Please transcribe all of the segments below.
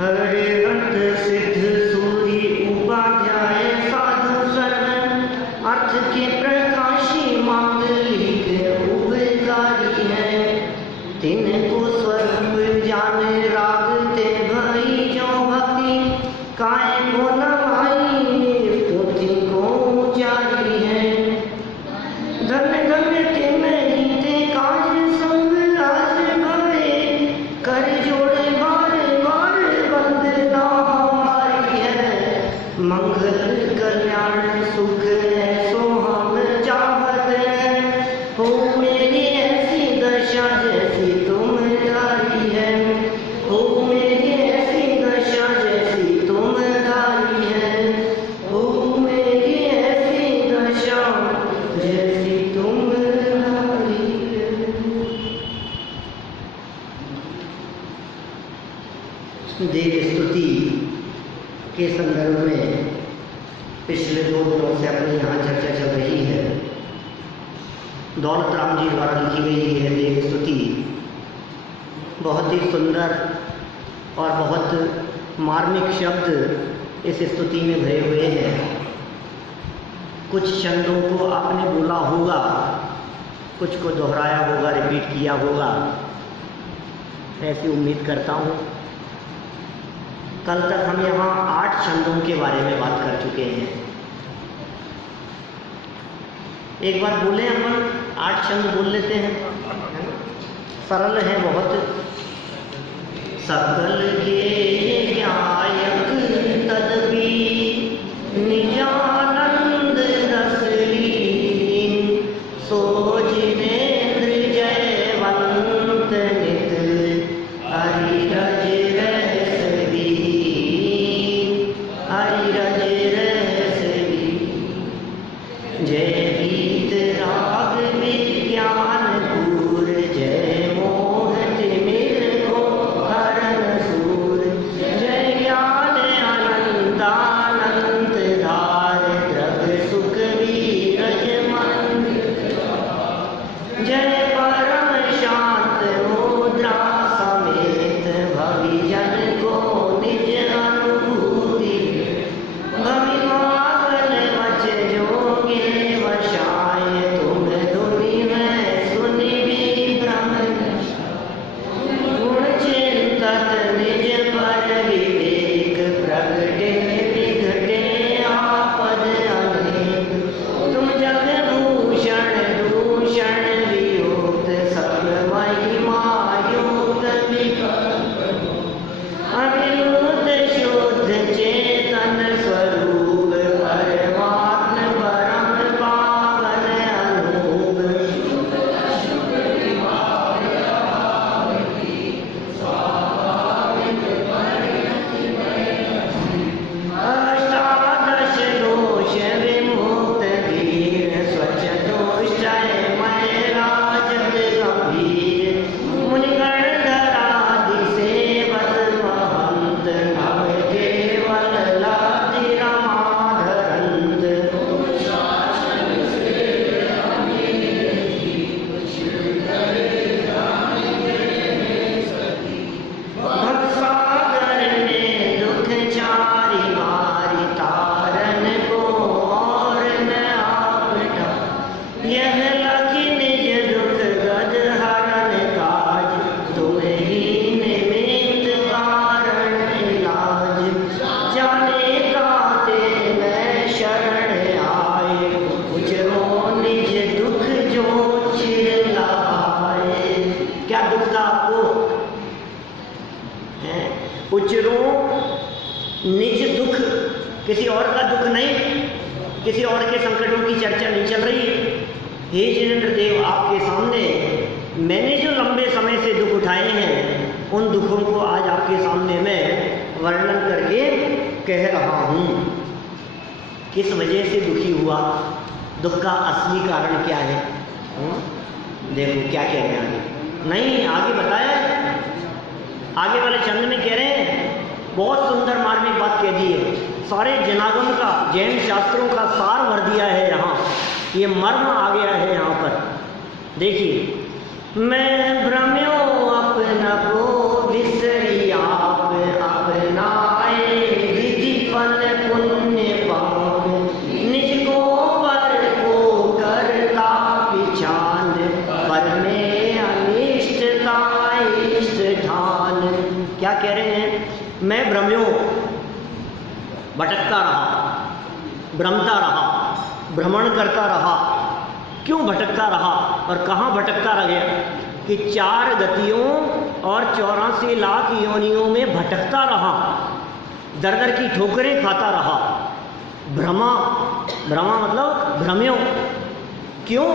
हरिहंत सिद्ध सूरी उपाध्याय साधु सरन अर्थ के प्रकाशी मांगलिक उपकारी है। तिनको स्वरूप जाने रागते भई जो भक्ति काय को नवाई स्तुति को उचारी है। धन्य धन्य के में ते काज संग आज भवे कर जोड़े बार बार वंदना हमारी है। मंगल कल्याण सुख ऐसो हम चाहत हैं, हो मेरी ऐसी दशा जैसी तुम धारी है। हो मेरी ऐसी दशा जैसी तुम धारी है। हो मेरी ऐसी दशा जैसी तुम धारी है। देव स्तुति के संदर्भ में पिछले 2 दिनों से अपनी यहाँ चर्चा चल रही है। दौलत राम जी द्वारा लिखी गई है देव स्तुति। बहुत ही सुंदर और बहुत मार्मिक शब्द इस स्तुति में भरे हुए हैं। कुछ शब्दों को आपने बोला होगा, कुछ को दोहराया होगा, रिपीट किया होगा, ऐसी उम्मीद करता हूँ। कल तक हम यहाँ 8 छंदों के बारे में बात कर चुके हैं। एक बार बोले अपन 8 छंद बोल लेते हैं, सरल है बहुत। सकल के गायक तदबी निजानंद रस लीन सोज नेन्द्र जयवंत नित हरिरज रस बीन हरिरज रस बीन। जय गीत राग विज्ञान पूर जय मोह तिमिर को हरण सूर। जय ज्ञान अनंतानंत धार द्रग सुख वीरज मन। जय परम शांत मुद्रा समेत भविजन को निज अनुभूति। भविमागल वच जोगे वशाय तुम धुनि में सुनि विभ्रम। गुण चिंतत निज पर विवेक प्रगटे विघटे आपद अनेक। तुम जग भूषण दूषण वियुक्त सब महिमा युक्त विकल्प। अविरुद्ध शुद्ध चेतन स्वरूप परमात्म परम पावन अनूप। अष्टादश दोष विमुक्त धीर स्वच्छ दोषय मय राजत गंभीर। मुनिगण धरादि सेवत महंत नव केवल लाति रमाधरंत। भवसागर में दुख चारि मारि तारन को और न आपटा। यह लखि निज दुख गद हरन काज, तुम्हें ही निमित्त कारण इलाज। जाने काते मैं शरण आए, उचरो निज दुख जो चिर लाए। क्या दुख था आपको? हैं? उचरो निज दुख, किसी और का दुख नहीं, किसी और के संकटों की चर्चा नहीं चल रही है। हे जिनेंद्र देव, आपके सामने मैंने जो लंबे समय से दुख उठाए हैं, उन दुखों को आज आपके सामने मैं वर्णन करके कह रहा हूँ। किस वजह से दुखी हुआ, दुख का असली कारण क्या है? देखो क्या कह रहे हैं आगे। नहीं, आगे बताया है। आगे वाले छंद में कह रहे हैं, बहुत सुंदर मार्मिक बात कह दी है। सारे जनागम का, जैन शास्त्रों का सार भर दिया है यहाँ। ये मर्म आ गया है यहाँ पर। देखिए, मैं भ्रम्यो अपना को विसरी आप अपना क्या कह रहे हैं? मैं भ्रम्यो, भटकता रहा, भ्रमता रहा, भ्रमण करता रहा। क्यों भटकता रहा और कहाँ भटकता रह गया? कि 4 गतियों और 84 लाख योनियों में भटकता रहा, दर दर की ठोकरें खाता रहा। भ्रमा, भ्रमा मतलब भ्रम्यो। क्यों?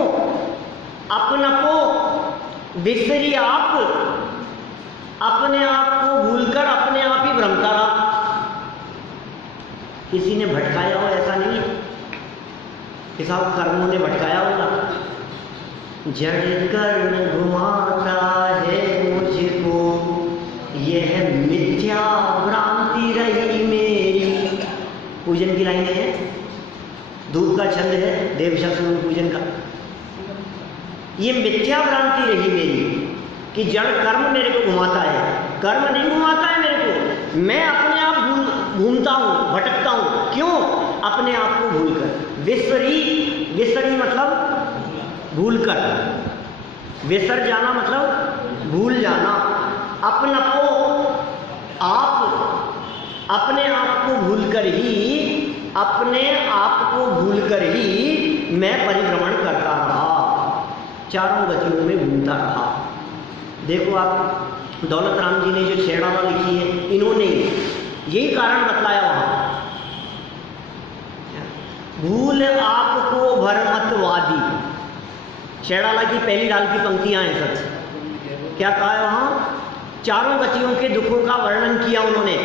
अपनको विसरी आप, अपने आप को भूलकर अपने आप ही भ्रमता रहा। किसी ने भटकाया हो ऐसा नहीं है, किसा कर्मों ने भटकाया होगा। जड़ कर्म घुमाता है मुझको, यह मिथ्या भ्रांति रही मेरी। पूजन की लाइनें हैं, धूप का छंद है देवशक्ति पूजन का। ये मिथ्या भ्रांति रही मेरी कि जड़ कर्म मेरे को घुमाता है। कर्म नहीं घुमाता है मेरे को, मैं अपने आप घूमता हूँ, भटकता हूँ। क्यों? अपने आप को भूलकर। विसरी, विसरी मतलब भूलकर, विसर जाना मतलब भूल जाना। अपनको आप, अपने आप को भूलकर ही, अपने आप को भूलकर ही मैं परिभ्रमण करता रहा, चारों गतियों में घूमता रहा। देखो आप दौलत राम जी ने जो छेड़ावा लिखी है, इन्होंने यही कारण बतलाया वहां। भूल आपको भरमतवादी, छेड़ाला की पहली डाल की पंक्तियां हैं सब। क्या कहा है वहां? चारों गतियों के दुखों का वर्णन किया उन्होंने,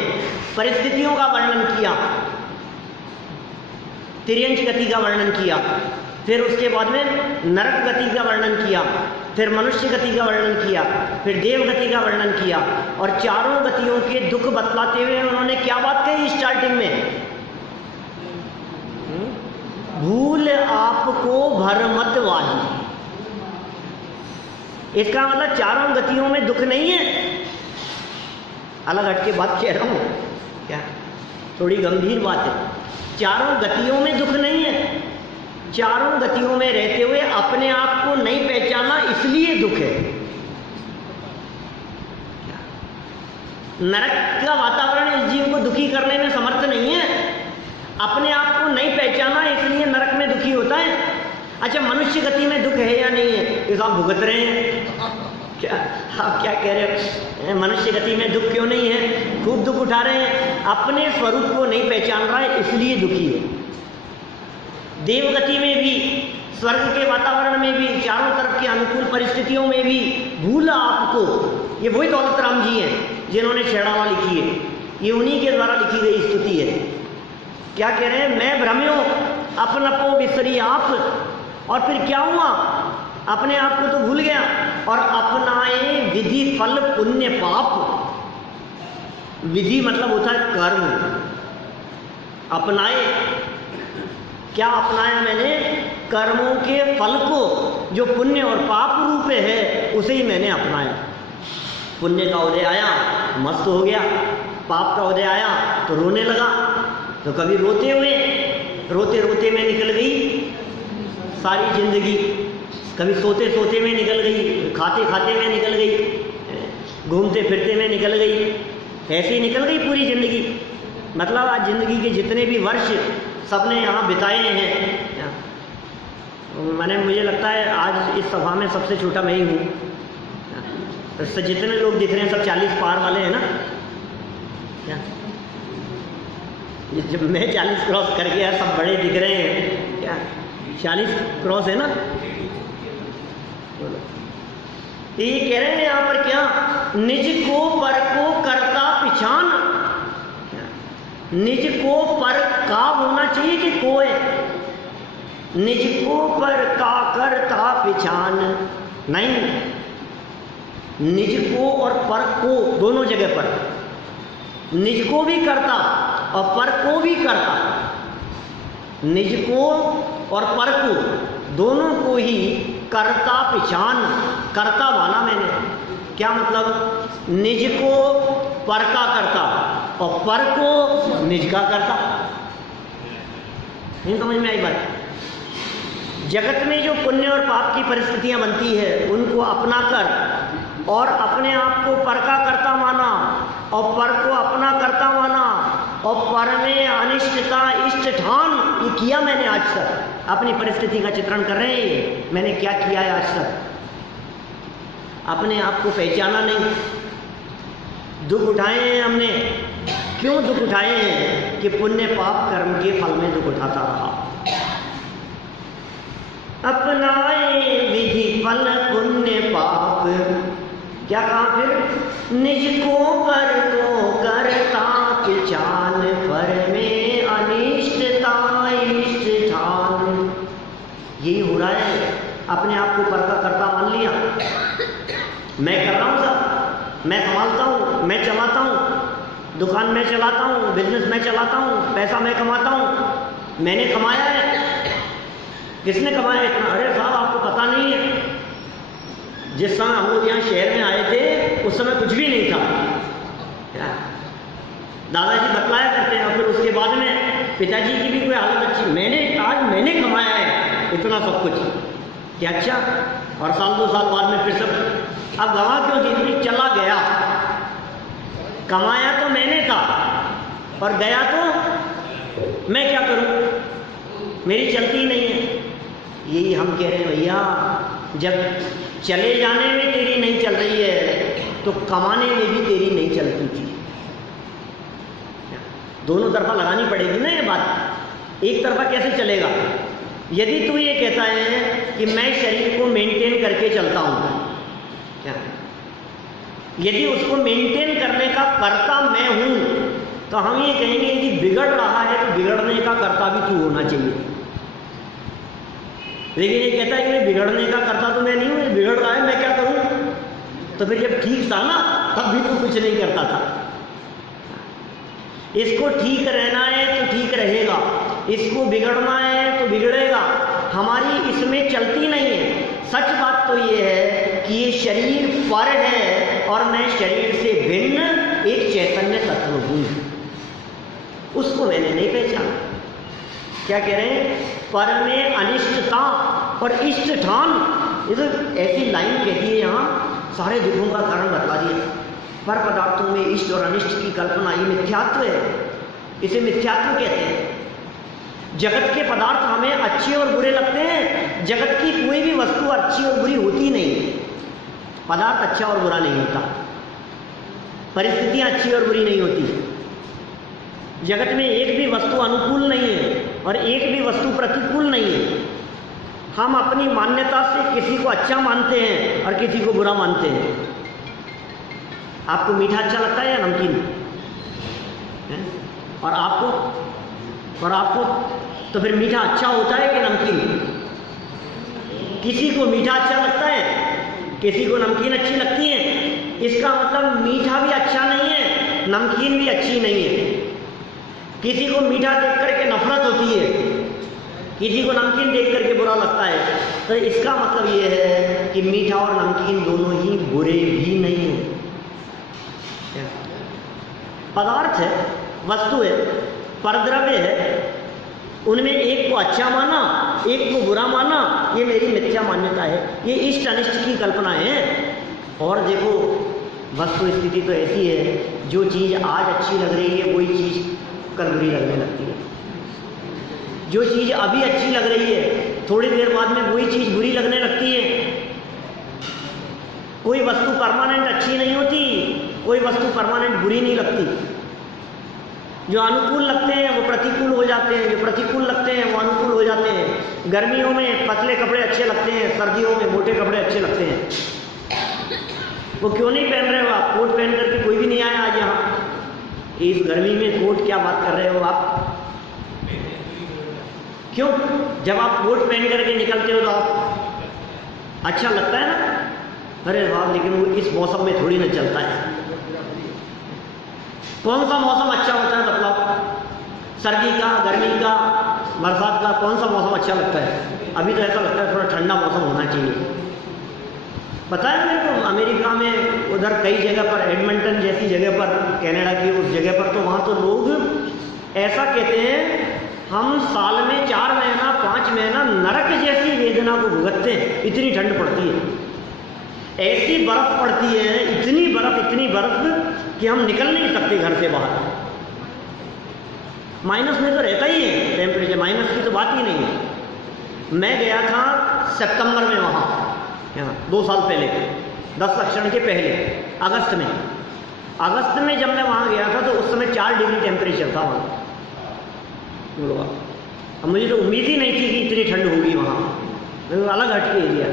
परिस्थितियों का वर्णन किया, तिर्यंच गति का वर्णन किया, फिर उसके बाद में नरक गति का वर्णन किया, फिर मनुष्य गति का वर्णन किया, फिर देव गति का वर्णन किया। और चारों गतियों के दुख बतलाते हुए उन्होंने क्या बात कही स्टार्टिंग में? भूल आपको भरमतवादी। इसका मतलब चारों गतियों में दुख नहीं है। अलग हटके बात कह रहा हूं क्या, थोड़ी गंभीर बात है। चारों गतियों में दुख नहीं है, चारों गतियों में रहते हुए अपने आप को नहीं पहचाना, इसलिए दुख है। नरक का वातावरण इस जीव को दुखी करने में समर्थ नहीं है, अपने आप को नहीं पहचाना इसलिए नरक में दुखी होता है। अच्छा, मनुष्य गति में दुख है या नहीं है? इस आप भुगत रहे हैं क्या? आप क्या कह रहे हो? मनुष्य गति में दुख क्यों नहीं है? खूब दुख उठा रहे हैं, अपने स्वरूप को नहीं पहचान रहा है इसलिए दुखी है। देवगति में भी, स्वर्ग के वातावरण में भी, चारों तरफ की अनुकूल परिस्थितियों में भी भूल आपको। ये वही दौलत राम जी हैं जिन्होंने छेड़ावा लिखी है, ये उन्हीं के द्वारा लिखी गई स्तुति है। क्या कह रहे हैं? मैं भ्रम्यो अपनपो विसरी आप। और फिर क्या हुआ? अपने आप को तो भूल गया और अपनाए विधि फल पुण्य पाप। विधि मतलब होता है कर्म। अपनाए, क्या अपनाया मैंने? कर्मों के फल को, जो पुण्य और पाप रूप है उसे ही मैंने अपनाया। पुण्य का उदय आया मस्त हो गया, पाप का उदय आया तो रोने लगा। तो कभी रोते हुए, रोते रोते में निकल गई सारी जिंदगी, कभी सोते सोते में निकल गई, खाते खाते में निकल गई, घूमते फिरते में निकल गई, ऐसे ही निकल गई पूरी जिंदगी। मतलब आज जिंदगी के जितने भी वर्ष सबने यहाँ बिताए हैं, मैंने, मुझे लगता है आज इस सभा में सबसे छोटा मैं ही हूँ। तो जितने लोग दिख रहे हैं सब 40 पार वाले हैं ना। जब मैं 40 क्रॉस कर गया, सब बड़े दिख रहे हैं क्या? 40 क्रॉस है ना। तो ये कह रहे हैं यहाँ पर क्या? निज को पर को करता पिछान। निज को पर का होना चाहिए कि को है? निज को पर का करता पिछान नहीं, निज को और पर को दोनों जगह पर, निज को भी करता और पर को भी करता। निज को और पर को दोनों को ही करता पिछान, करता माना मैंने। क्या मतलब? निज को पर का करता और पर को निज का करता। नहीं समझ में आई बात? जगत में जो पुण्य और पाप की परिस्थितियां बनती है उनको अपना कर और अपने आप को पर का करता माना और पर को अपना करता माना और पर में अनिष्टता इष्ट ठान। ये किया मैंने आज तक, अपनी परिस्थिति का चित्रण कर रहे हैं ये, मैंने क्या किया है आज तक। अपने आप को पहचाना नहीं, दुख उठाए हैं हमने। क्यों दुख उठाए हैं? कि पुण्य पाप कर्म के फल में दुख उठाता रहा। अपनाए विधि फल पुण्य पाप, क्या कहा फिर? निज को करता पिचान, पर में अनिष्टता इष्ट ठान। यही हो रहा है, अपने आप को पर का करता मान लिया। मैं कर रहा हूँ सब, मैं संभालता हूँ, मैं चलाता हूँ, दुकान में चलाता हूँ, बिजनेस में चलाता हूँ, पैसा मैं कमाता हूँ, मैंने कमाया है। किसने कमाया इतना? अरे साहब आपको पता नहीं है, जिस समय हम लोग यहाँ शहर में आए थे उस समय कुछ भी नहीं था। दादाजी बतलाया करते हैं, और फिर उसके बाद में पिताजी की भी कोई हालत अच्छी, मैंने कमाया है इतना सब कुछ। क्या अच्छा? और साल 2 साल बाद में फिर सब, अब गवा क्यों जिंदगी? चला गया। कमाया तो मैंने था, और गया तो मैं क्या करूं? मेरी चलती ही नहीं है। यही हम कह रहे हैं भैया, जब चले जाने में तेरी नहीं चल रही है तो कमाने में भी तेरी नहीं चलती थी। दोनों तरफा लगानी पड़ेगी ना ये बात, एक तरफा कैसे चलेगा? यदि तू ये कहता है कि मैं शरीर को मेंटेन करके चलता हूं, क्या यदि उसको मेंटेन करने का कर्ता मैं हूं, तो हम ये कहेंगे यदि बिगड़ रहा है तो बिगड़ने का कर्ता भी तू होना चाहिए। लेकिन ये कहता है कि बिगड़ने का कर्ता तो मैं नहीं हूं, बिगड़ रहा है, मैं क्या करूं? तो फिर जब ठीक था ना तब भी तू कुछ नहीं करता था। इसको ठीक रहना है तो ठीक रहेगा, इसको बिगड़ना है तो बिगड़ेगा। हमारी इसमें चलती नहीं है। सच बात तो ये है कि ये शरीर पर है और मैं शरीर से भिन्न एक चैतन्य तत्व हूं। उसको मैंने नहीं पहचाना। क्या कह रहे हैं? पर में अनिष्टता और इष्ट ठान। ये तो ऐसी लाइन कहती है यहाँ, सारे दुखों का कारण बता दिया। पर पदार्थों में इष्ट और अनिष्ट की कल्पना, ये मिथ्यात्व है, इसे मिथ्यात्व कहते हैं। जगत के पदार्थ हमें अच्छे और बुरे लगते हैं। जगत की कोई भी वस्तु अच्छी और बुरी होती नहीं। पदार्थ अच्छा और बुरा नहीं होता, परिस्थितियां अच्छी और बुरी नहीं होती। जगत में एक भी वस्तु अनुकूल नहीं है और एक भी वस्तु प्रतिकूल नहीं है। हम अपनी मान्यता से किसी को अच्छा मानते हैं और किसी को बुरा मानते हैं। आपको मीठा अच्छा लगता है या नमकीन? और आपको तो फिर मीठा अच्छा होता है कि नमकीन? किसी को मीठा अच्छा लगता है, किसी को नमकीन अच्छी लगती है। इसका मतलब मीठा भी अच्छा नहीं है, नमकीन भी अच्छी नहीं है। किसी को मीठा देख करके नफरत होती है, किसी को नमकीन देख करके बुरा लगता है। तो इसका मतलब ये है कि मीठा और नमकीन दोनों ही बुरे भी नहीं है। पदार्थ है, वस्तु है, परद्रव्य है, उनमें एक को अच्छा माना, एक को बुरा माना, ये मेरी मिथ्या मान्यता है। ये इष्ट अनिष्ट की कल्पना है। और देखो, वस्तु स्थिति तो ऐसी है, जो चीज़ आज अच्छी लग रही है वही चीज़ कल बुरी लगने लगती है। जो चीज़ अभी अच्छी लग रही है थोड़ी देर बाद में वही चीज़ बुरी लगने लगती है। कोई वस्तु परमानेंट अच्छी नहीं होती, कोई वस्तु परमानेंट बुरी नहीं लगती। जो अनुकूल लगते हैं वो प्रतिकूल हो जाते हैं, जो प्रतिकूल लगते हैं वो अनुकूल हो जाते हैं। गर्मियों में पतले कपड़े अच्छे लगते हैं, सर्दियों में मोटे कपड़े अच्छे लगते हैं। वो क्यों नहीं पहन रहे हो आप? कोट पहन करके कोई भी नहीं आया आज यहाँ। इस गर्मी में कोट क्या बात कर रहे हो आप? क्यों? जब आप कोट पहन करके निकलते हो तो आप अच्छा लगता है ना? अरे वाह, लेकिन वो इस मौसम में थोड़ी ना चलता है। कौन सा मौसम अच्छा होता है मतलब? सर्दी का, गर्मी का, बरसात का, कौन सा मौसम अच्छा लगता है? अभी तो ऐसा लगता है थोड़ा ठंडा मौसम होना चाहिए। पता है मेरे को, अमेरिका में उधर कई जगह पर, एडमंटन जैसी जगह पर, कनाडा की उस जगह पर, तो वहाँ तो लोग ऐसा कहते हैं, हम साल में 4 महीना 5 महीना नरक जैसी वेदना को भुगतते हैं, इतनी ठंड पड़ती है। ऐसी बर्फ पड़ती है, इतनी बर्फ कि हम निकल नहीं सकते घर से बाहर। माइनस में तो रहता ही है टेम्परेचर, माइनस की तो बात ही नहीं है। मैं गया था सितंबर में वहाँ, यहाँ 2 साल पहले, 10 लक्षण के पहले, अगस्त में जब मैं वहाँ गया था तो उस समय 4 डिग्री टेम्परेचर था वहाँ। अब मुझे तो उम्मीद ही नहीं थी कि इतनी ठंड होगी वहाँ, अलग हटके एरिया।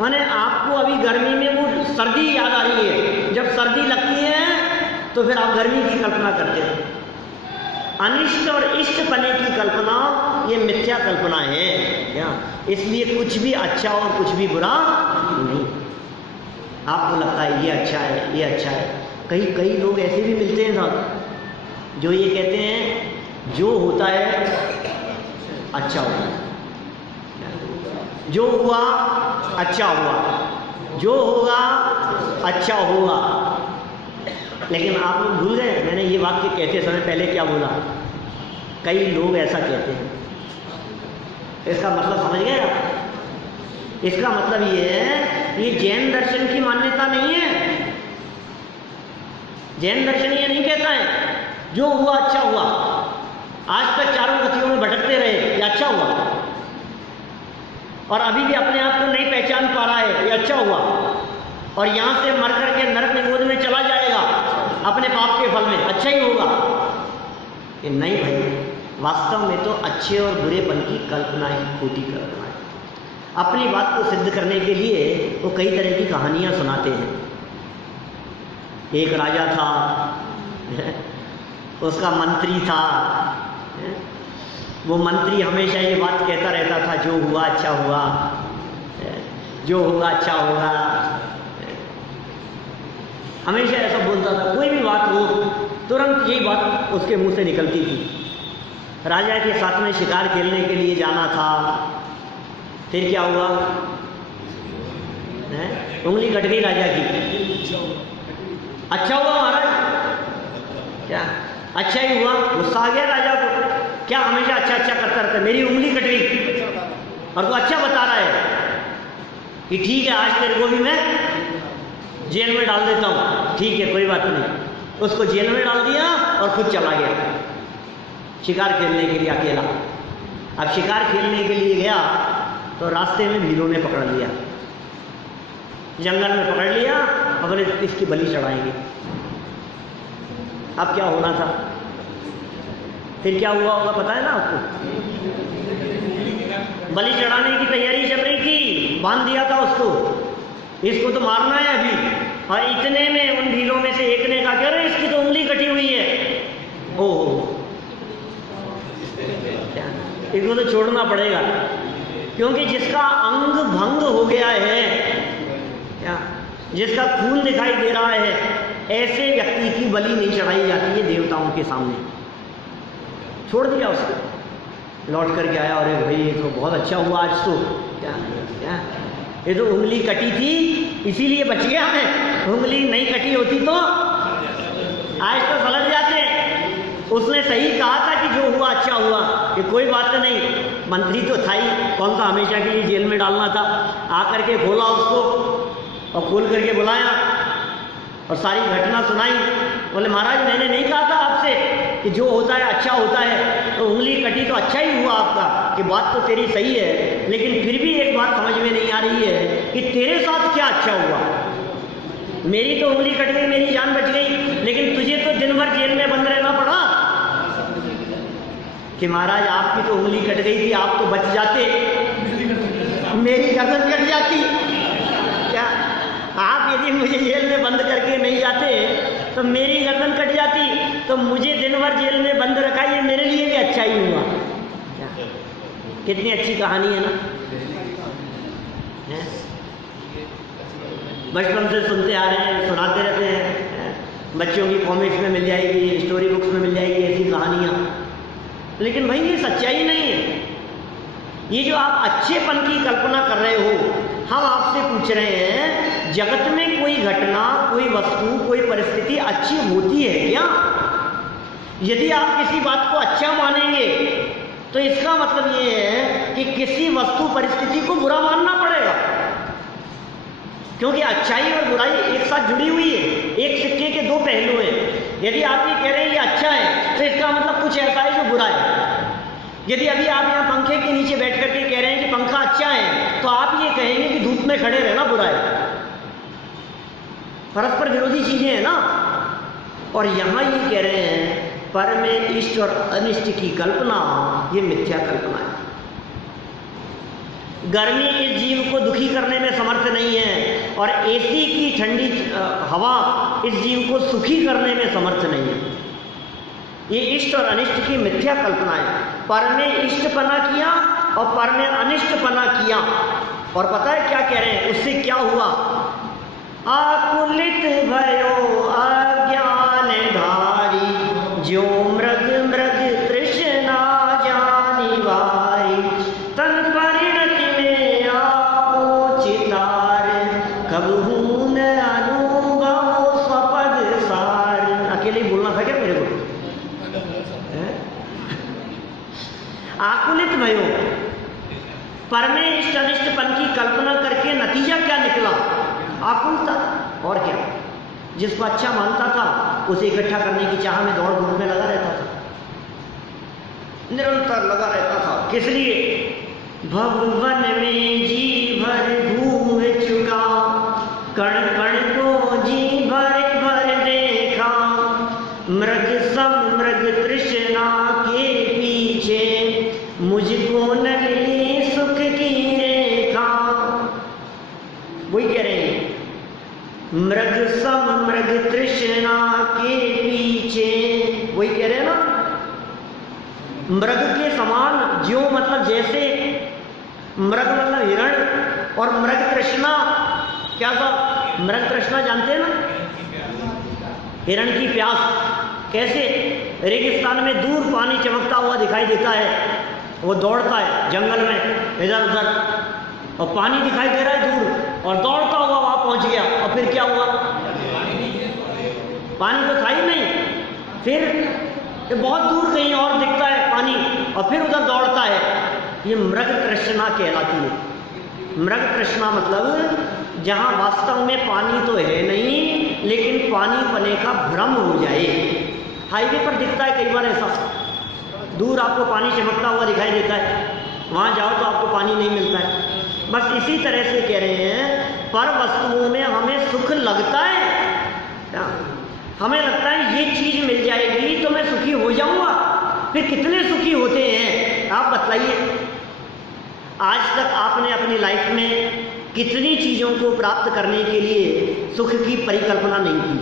माने आपको अभी गर्मी में वो सर्दी याद आ रही है, जब सर्दी लगती है तो फिर आप गर्मी की कल्पना करते हैं। अनिष्ट और इष्ट पने की कल्पना ये मिथ्या कल्पना है क्या? इसलिए कुछ भी अच्छा और कुछ भी बुरा नहीं। आपको लगता है ये अच्छा है, ये अच्छा है। कई लोग ऐसे भी मिलते हैं साहब जो ये कहते हैं जो होता है अच्छा होता है, जो हुआ अच्छा हुआ, जो होगा अच्छा होगा। लेकिन आप लोग भूल गए मैंने ये वाक्य कहते समय पहले क्या बोला। कई लोग ऐसा कहते हैं, इसका मतलब समझ गए आप? इसका मतलब ये है, ये जैन दर्शन की मान्यता नहीं है। जैन दर्शन ये नहीं कहता है जो हुआ अच्छा हुआ, आज तक चारों गतियों में भटकते रहे ये अच्छा हुआ, और अभी भी अपने आप को नहीं पहचान पा रहा है ये अच्छा हुआ, और यहाँ से मर करके नरक निगोद में चला जाएगा अपने पाप के फल में, अच्छा ही होगा। ये नहीं भाई, वास्तव में तो अच्छे और बुरेपन की कल्पना ही खोटी कल्पना है। अपनी बात को सिद्ध करने के लिए वो कई तरह की कहानियाँ सुनाते हैं। एक राजा था, उसका मंत्री था, वो मंत्री हमेशा ये बात कहता रहता था जो हुआ अच्छा हुआ, जो होगा अच्छा होगा, हमेशा ऐसा बोलता था। कोई भी बात हो तुरंत यही बात उसके मुंह से निकलती थी। राजा के साथ में शिकार खेलने के लिए जाना था, फिर क्या हुआ? उंगली कट गई राजा की। अच्छा हुआ महाराज, क्या अच्छा ही हुआ? गुस्सा आ गया राजा को, क्या हमेशा अच्छा अच्छा करता रहता है, मेरी उंगली कट गई और तू अच्छा बता रहा है कि ठीक है आज तेरे को भी मैं जेल में डाल देता हूँ। ठीक है कोई बात नहीं। उसको जेल में डाल दिया और खुद चला गया शिकार खेलने के लिए अकेला। अब शिकार खेलने के लिए गया तो रास्ते में भीलों ने पकड़ लिया, जंगल में पकड़ लिया, अपने इसकी बलि चढ़ाएंगे। अब क्या होना था? फिर क्या हुआ होगा पता है ना आपको? बलि चढ़ाने की तैयारी चल रही थी, बांध दिया था उसको, इसको तो मारना है अभी। और इतने में उन भीलों में से एक ने कहा कह रहे इसकी तो उंगली कटी हुई है, ओह इसको तो छोड़ना पड़ेगा, क्योंकि जिसका अंग भंग हो गया है, क्या जिसका खून दिखाई दे रहा है, ऐसे व्यक्ति की बलि नहीं चढ़ाई जाती है देवताओं के सामने। छोड़ दिया उसको, लौट करके आया, अरे भाई ये तो बहुत अच्छा हुआ आज तो, क्या क्या ये तो उंगली कटी थी इसीलिए बच गया मैं, उंगली नहीं कटी होती तो आज तो सलट जाते। उसने सही कहा था कि जो हुआ अच्छा हुआ, कि कोई बात नहीं, मंत्री तो था ही, कौन सा हमेशा के लिए जेल में डालना था। आकर के खोला उसको और खोल करके बुलाया और सारी घटना सुनाई। बोले महाराज मैंने नहीं कहा था आपसे कि जो होता है अच्छा होता है, तो उंगली कटी तो अच्छा ही हुआ आपका, कि बात तो तेरी सही है, लेकिन फिर भी एक बात समझ में नहीं आ रही है कि तेरे साथ क्या अच्छा हुआ। मेरी तो उंगली कट गई, मेरी जान बच गई, लेकिन तुझे तो दिन भर जेल में बंद रहना पड़ा। कि महाराज आपकी तो उंगली कट गई थी, आप तो बच जाते, मेरी गर्दन कट जाती। क्या आप यदि मुझे जेल में बंद करके नहीं जाते तो मेरी गर्दन कट जाती, तो मुझे दिन भर जेल में बंद रखा, ये मेरे लिए भी अच्छा ही हुआ। कितनी अच्छी कहानी है ना, बचपन से सुनते आ रहे हैं, सुनाते रहते हैं। बच्चों की कॉमिक्स में मिल जाएगी, स्टोरी बुक्स में मिल जाएगी ऐसी कहानियाँ। लेकिन भाई ये सच्चाई नहीं है। ये जो आप अच्छेपन की कल्पना कर रहे हो, हम आपसे पूछ रहे हैं जगत में कोई घटना, कोई वस्तु, कोई परिस्थिति अच्छी होती है क्या? यदि आप किसी बात को अच्छा मानेंगे तो इसका मतलब ये है कि किसी वस्तु परिस्थिति को बुरा मानना पड़ेगा, क्योंकि अच्छाई और बुराई एक साथ जुड़ी हुई है, एक सिक्के के दो पहलू हैं। यदि आप ये कह रहे हैं ये अच्छा है तो इसका मतलब कुछ ऐसा है जो बुरा है। यदि अभी आप यहाँ पंखे के नीचे बैठ करके कह रहे हैं कि पंखा अच्छा है तो आप ये कहेंगे कि धूप में खड़े रहना बुरा है। परस्पर विरोधी चीजें हैं ना। और यहाँ ये कह रहे हैं पर में इष्ट और अनिष्ट की कल्पना ये मिथ्या कल्पना है। गर्मी इस जीव को दुखी करने में समर्थ नहीं है और एसी की ठंडी हवा इस जीव को सुखी करने में समर्थ नहीं है। ये इष्ट और अनिष्ट की मिथ्या कल्पना है। पर में इष्टपना किया और पर में अनिष्टपना किया। और पता है क्या कह रहे हैं, उससे क्या हुआ? आकुलित भयो अज्ञान धारी, जो मृग मृग तृष्णा जानी वारी, तन परिणति में आपो चितार, कबहू न अनुभव स्वपद सार। अकेले ही बोलना था क्या मेरे को? आकुलित भयो, पर में इष्ट अनिष्टपन की कल्पना करके नतीजा क्या निकला? आकुलता। और क्या? जिसको अच्छा मानता था उसे इकट्ठा करने की चाह में दौड़ धूप में लगा रहता था, निरंतर लगा रहता था। किस लिए? भगवन में जी भर घूम चुका, कण कण को जी भर भर देखा, मृग सम मृग तृष्णा के पीछे, मुझको न मिली सुख की रेखा। वही कह रहे हैं, मृग सम मृग तृष्णा के पीछे। वही कह रहे हैं ना, मृग के समान, ज्यो मतलब जैसे, मृग मतलब हिरण, और मृग तृष्णा क्या था? मृग तृष्णा जानते हैं ना, हिरण की प्यास। कैसे? रेगिस्तान में दूर पानी चमकता हुआ दिखाई देता है, वो दौड़ता है जंगल में इधर उधर, और पानी दिखाई दे रहा है दूर, और दौड़ता हुआ वहां पहुंच गया। और फिर क्या हुआ? पानी तो था ही नहीं, फिर बहुत दूर कहीं और दिखता है पानी, और फिर उधर दौड़ता है। ये मृग तृष्णा कहलाती है। मृग तृष्णा मतलब जहां वास्तव में पानी तो है नहीं, लेकिन पानी पने का भ्रम हो जाए। हाईवे पर दिखता है कई बार ऐसा, दूर आपको पानी चमकता हुआ दिखाई देता है, वहां जाओ तो आपको पानी नहीं मिलता है। बस इसी तरह से कह रहे हैं, पर वस्तुओं में हमें सुख लगता है क्या? हमें लगता है ये चीज मिल जाएगी तो मैं सुखी हो जाऊंगा। फिर कितने सुखी होते हैं आप बताइए? आज तक आपने अपनी लाइफ में कितनी चीजों को प्राप्त करने के लिए सुख की परिकल्पना नहीं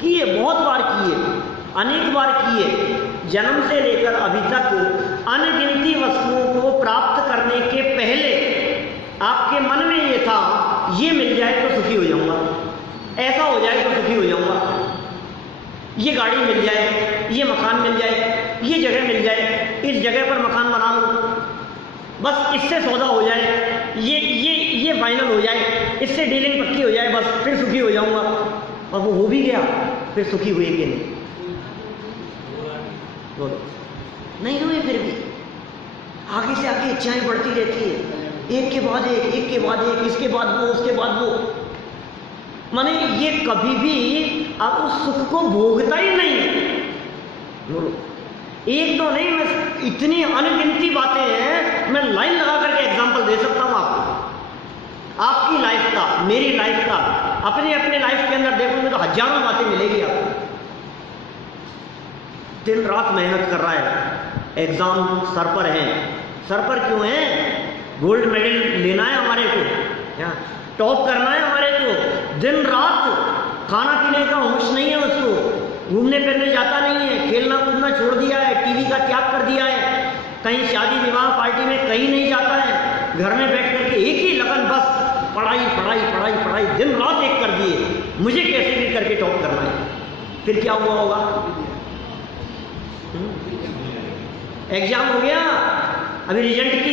की है? बहुत बार की है, अनेक बार की है। जन्म से लेकर अभी तक अनगिनती वस्तुओं को प्राप्त करने के पहले आपके मन में ये था, ये मिल जाए तो सुखी हो जाऊंगा, ऐसा हो जाए तो सुखी हो जाऊंगा, ये गाड़ी मिल जाए, ये मकान मिल जाए, ये जगह मिल जाए, इस जगह पर मकान बना लूं, बस इससे सौदा हो जाए, ये फाइनल हो जाए, इससे डीलिंग पक्की हो जाए, बस फिर सुखी हो जाऊंगा। और वो हो भी गया, फिर सुखी हुए कि नहीं? नहीं हुए। फिर भी आगे से आगे इच्छाएं बढ़ती रहती है, एक के बाद एक, एक के बाद एक, इसके बाद वो, उसके बाद वो। माने ये कभी भी आप उस सुख को भोगता ही नहीं। एक तो नहीं, मैं इतनी अनगिनती बातें हैं, मैं लाइन लगा करके एग्जांपल दे सकता हूं आपको, आपकी लाइफ का, मेरी लाइफ का। अपने अपने लाइफ के अंदर देखोगे तो हजारों बातें मिलेगी आपको। दिन रात मेहनत कर रहा है, एग्जाम सर पर है। सर पर क्यों है? गोल्ड मेडल लेना है हमारे को, क्या टॉप करना है हमारे को। दिन रात खाना पीने का होश नहीं है उसको, घूमने फिरने जाता नहीं है, खेलना कूदना छोड़ दिया है, टीवी का त्याग कर दिया है, कहीं शादी विवाह पार्टी में कहीं नहीं जाता है, घर में बैठ करके एक ही लगन, बस पढ़ाई पढ़ाई पढ़ाई पढ़ाई, दिन रात एक कर दिए, मुझे कैसे भी करके टॉप करना है। फिर क्या हुआ होगा? एग्जाम हो गया, अभी रिजल्ट की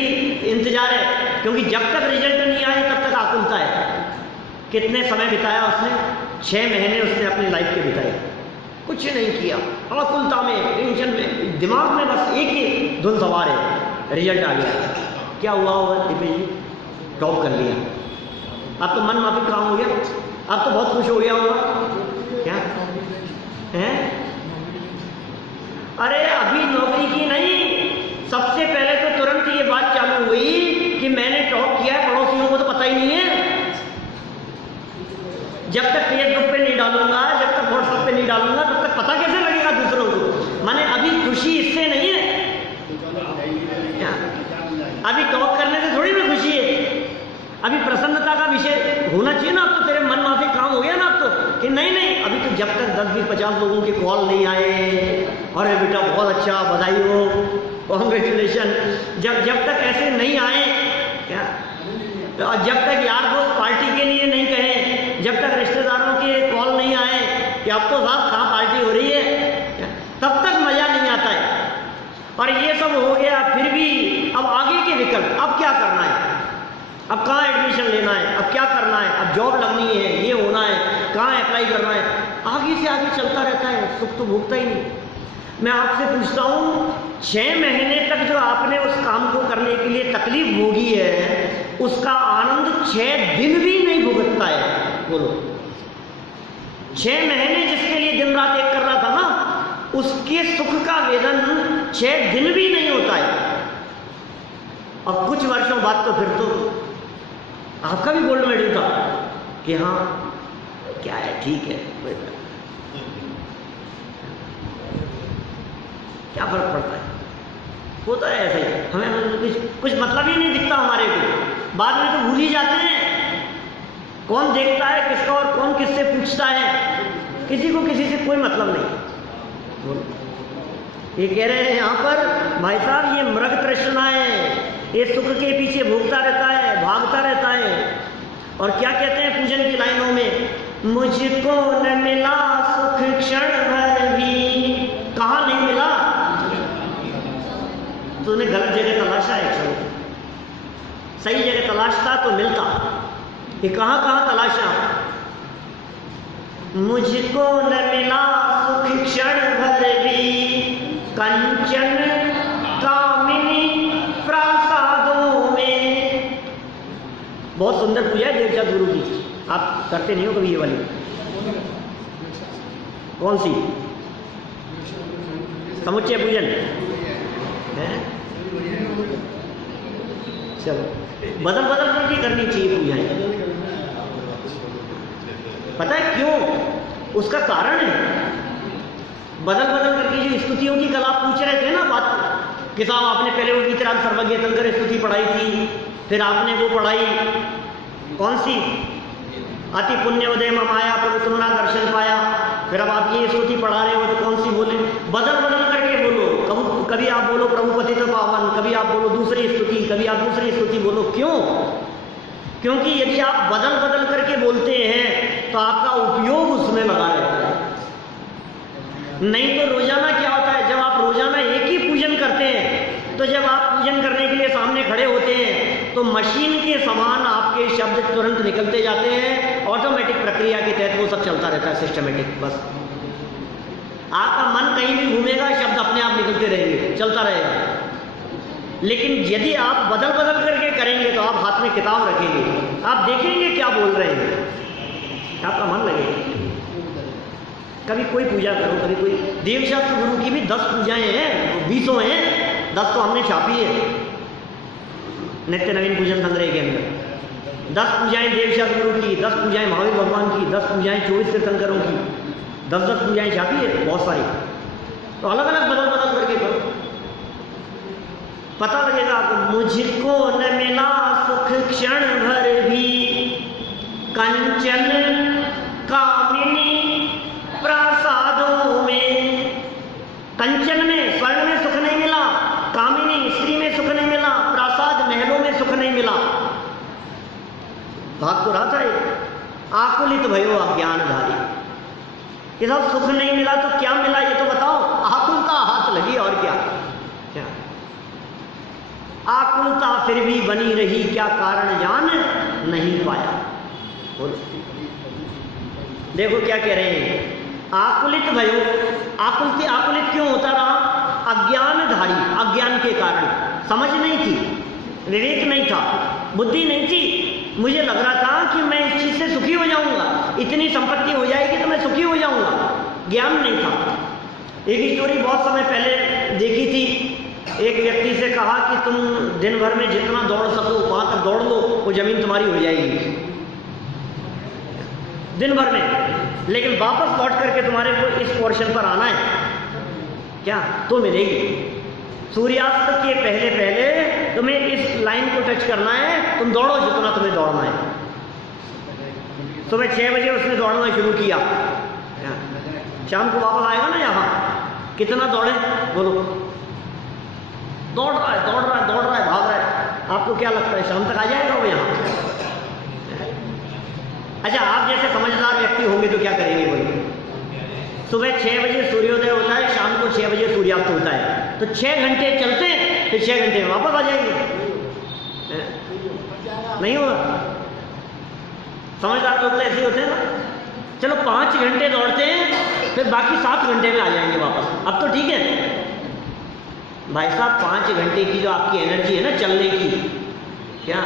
इंतजार है, क्योंकि जब तक रिजल्ट नहीं आए तब तक आकुलता है। कितने समय बिताया उसने? 6 महीने उसने अपनी लाइफ के बिताए, कुछ नहीं किया, आकुलता में, टेंशन में, दिमाग में बस एक ही धुन सवार है। रिजल्ट आ गया, क्या हुआ होगा? दीपेश जी टॉप कर लिया, अब तो मन माफिक काम हो गया, अब तो बहुत खुश हो गया होगा। क्या है? अरे अभी नौकरी की नहीं, सबसे पहले तो तुरंत ये बात चालू हुई कि मैंने टॉप किया है, पड़ोसियों को तो पता ही नहीं है। जब तक फेसबुक पे नहीं डालूंगा, जब तक व्हाट्सएप पे नहीं डालूंगा, तब तक पता कैसे लगेगा दूसरों को। माने अभी खुशी इससे नहीं है, अभी टॉक करने से थोड़ी ना खुशी है, अभी प्रसन्नता का विषय होना चाहिए ना। अब तो तेरे मन माफिक काम हो गया ना अब तो, कि नहीं नहीं अभी तो जब तक 10, 20, 50 लोगों के कॉल नहीं आए, अरे बेटा बहुत अच्छा, बधाई हो, कॉन्ग्रेचुलेशन, जब तक ऐसे नहीं आए, क्या, और जब तक यार दोस्त पार्टी के लिए नहीं कहे, जब तक रिश्तेदारों के कॉल नहीं आए कि अब तो साहब कहाँ पार्टी हो रही है, तब तक मजा नहीं आता है। और ये सब हो गया, फिर भी अब आगे के विकल्प, अब क्या करना है, अब कहाँ एडमिशन लेना है, अब क्या करना है, अब जॉब लगनी है, ये होना है, कहाँ अप्लाई करना है, आगे से आगे चलता रहता है, सुख तो भोगता ही नहीं। मैं आपसे पूछता हूँ, 6 महीने तक जो आपने उस काम को करने के लिए तकलीफ भोगी है, उसका आनंद 6 दिन भी नहीं भुगतता है। बोलो, 6 महीने जिसके लिए दिन रात एक कर रहा था ना, उसके सुख का वेदन 6 दिन भी नहीं होता है। और कुछ वर्षों बाद तो फिर तो आपका भी गोल्ड मेडल था कि हाँ क्या है, ठीक है, क्या फर्क पड़ता है, होता है ऐसा ही। हमें कुछ मतलब ही नहीं दिखता हमारे को, बाद में तो भूल ही जाते हैं कौन देखता है किसका और कौन किससे पूछता है, किसी को किसी से कोई मतलब नहीं। ये कह रहे हैं यहाँ पर भाई साहब, ये मृग तृष्णा है, ये सुख के पीछे भूखता रहता है, भागता रहता है। और क्या कहते हैं पूजन की लाइनों में, मुझको न मिला सुख क्षण भर भी, कहाँ नहीं मिला, तूने गलत जगह तलाशा है क्षण, सही जगह तलाशता तो मिलता। ये कहाँ कहाँ तलाशा, मुझको न मिला सुख क्षण भर भी, कंचन कामिनी प्रासादों में। बहुत सुंदर पूजा है देवचांद गुरु की, आप करते नहीं हो कभी ये वाली? कौन सी? समुच्चय पूजन है? चलो, बदल बदल करके करनी चाहिए पूजाएं। पता है क्यों? उसका कारण है, बदल बदल करके जो स्तुतियों की कला पूछ रहे थे ना बात कि साहब आपने पहले वो वीतराग सर्वज्ञ तंकर स्तुति पढ़ाई थी, फिर आपने वो पढ़ाई कौन सी, अति पुण्य उदय माया प्रभु तुम्हारा दर्शन पाया, फिर अब आप ये स्तुति पढ़ा रहे हो तो कौन सी बोले? बदल बदल करके बोलो, कभी आप बोलो प्रभु पतित पावन, कभी आप बोलो दूसरी स्तुति, कभी आप दूसरी स्तुति बोलो। क्यों? क्योंकि यदि आप बदल बदल करके बोलते हैं तो आपका उपयोग उसमें लगा रहता है। नहीं तो रोजाना क्या होता है, जब आप रोजाना एक ही पूजन करते हैं, तो जब आप पूजन करने के लिए सामने खड़े होते हैं तो मशीन के समान आपके शब्द तुरंत निकलते जाते हैं, ऑटोमेटिक प्रक्रिया के तहत वो सब चलता रहता है, सिस्टमेटिक। बस आपका मन कहीं भी घूमेगा, शब्द अपने आप निकलते रहेंगे, चलता रहेगा। लेकिन यदि आप बदल बदल करके करेंगे तो आप हाथ में किताब रखेंगे, आप देखेंगे क्या बोल रहे हैं, आपका मन लगेगा। कभी कोई पूजा करो, कभी कोई, देवशास्त्र गुरु की भी 10 पूजाएं हैं, 20 हैं, 10 तो हमने छापी है नित्य नवीन पूजन संग्रह के अंदर। 10 पूजाएं देवशास्त्र गुरु की, 10 पूजाएं महावीर भगवान की, 10 पूजाएं 24 तीर्थंकरों की, 10-10 पूजाएं छापी है, बहुत सारी। तो अलग अलग बदल बदल करके करो, पता लगेगा आपको। मुझको न मिला सुख क्षण भर भी, कंचन कामिनी प्रासादों में। कंचन में, स्वर्ण में सुख नहीं मिला, कामिनी स्त्री में सुख नहीं मिला, प्रासाद महलों में सुख नहीं मिला। भाग तो रहा था, आकुलित भयो अज्ञानधारी। ये सब सुख नहीं मिला तो क्या मिला ये तो बताओ? आकुलता हाथ लगी, और क्या? क्या आकुलता फिर भी बनी रही, क्या कारण जान नहीं पाया। बोलो, देखो क्या कह रहे हैं, आकुलित भयो। आकुलित क्यों होता रहा? अज्ञानधारी, अज्ञान के कारण, समझ नहीं थी, विवेक नहीं था, बुद्धि नहीं थी, मुझे लग रहा था कि मैं इस चीज़ से सुखी हो जाऊंगा, इतनी संपत्ति हो जाएगी तो मैं सुखी हो जाऊंगा, ज्ञान नहीं था। एक स्टोरी बहुत समय पहले देखी थी, एक व्यक्ति से कहा कि तुम दिन भर में जितना दौड़ सको वहाँ तक दौड़ लो, वो ज़मीन तुम्हारी हो जाएगी दिन भर में, लेकिन वापस लौट करके तुम्हारे को इस पोर्शन पर आना है क्या तो मिलेगी। सूर्यास्त के पहले पहले तुम्हें इस लाइन को टच करना है, तुम दौड़ो जितना तुम्हें दौड़ना है। सुबह 6 बजे उसने दौड़ना शुरू किया, शाम को वापस आएगा ना यहाँ, कितना दौड़े बोलो? दौड़ रहा है, दौड़ रहा है, दौड़ रहा है, भाग रहा है। आपको क्या लगता है शाम तक आ जाएगा वो यहाँ? अच्छा, आप जैसे समझदार व्यक्ति होंगे तो क्या करेंगे बोलिए? सुबह 6 बजे सूर्योदय होता है, शाम को 6 बजे सूर्यास्त होता है, तो 6 घंटे चलते हैं, फिर 6 घंटे में वापस आ जाएंगे। नहीं होगा? समझदार लोग तो ऐसे होते हैं ना। चलो 5 घंटे दौड़ते हैं, फिर बाकी 7 घंटे में आ जाएंगे वापस। अब तो ठीक है भाई साहब, 5 घंटे की जो आपकी एनर्जी है ना चलने की, क्या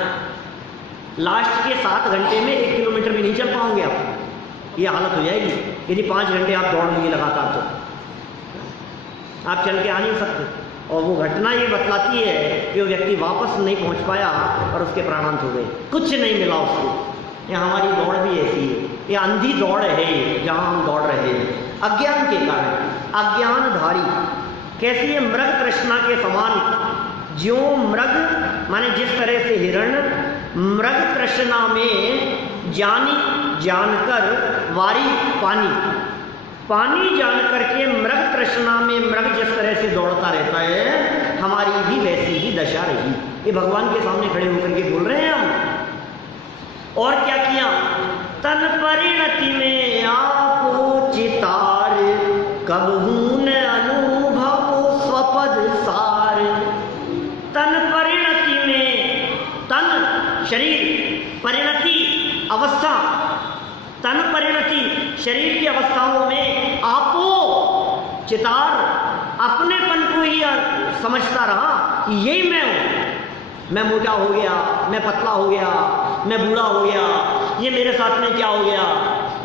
लास्ट के 7 घंटे में 1 किलोमीटर भी नहीं चल पाओगे आप, ये हालत हो जाएगी। यदि 5 घंटे आप दौड़ लेंगे लगातार तो आप चल के आ नहीं सकते। और वो घटना ये बतलाती है कि वो व्यक्ति वापस नहीं पहुंच पाया और उसके प्राणांत हो गए, कुछ नहीं मिला उसको। ये हमारी दौड़ भी ऐसी है, ये अंधी दौड़ है जहाँ हम दौड़ रहे हैं अज्ञान के कारण। अज्ञानधारी कैसी है? मृग तृष्णा के समान। जो मृग माने जिस तरह से हिरण मृग तृष्णा में जानकर वारी पानी जान करके मृग तृष्णा में मृग जिस तरह से दौड़ता रहता है, हमारी भी वैसी ही दशा रही। ये भगवान के सामने खड़े होकर के बोल रहे हैं हम। और क्या किया? तन परिणति में आपो चितार, कबहू न अनुभव स्वपद सार। तन परिणति में, तन शरीर, परिणति अवस्था, तन परिणति शरीर की अवस्थाओं में आपो चितार, अपनेपन को ही समझता रहा कि यही मैं हूं। मैं मोटा हो गया, मैं पतला हो गया, मैं बूढ़ा हो गया, ये मेरे साथ में क्या हो गया,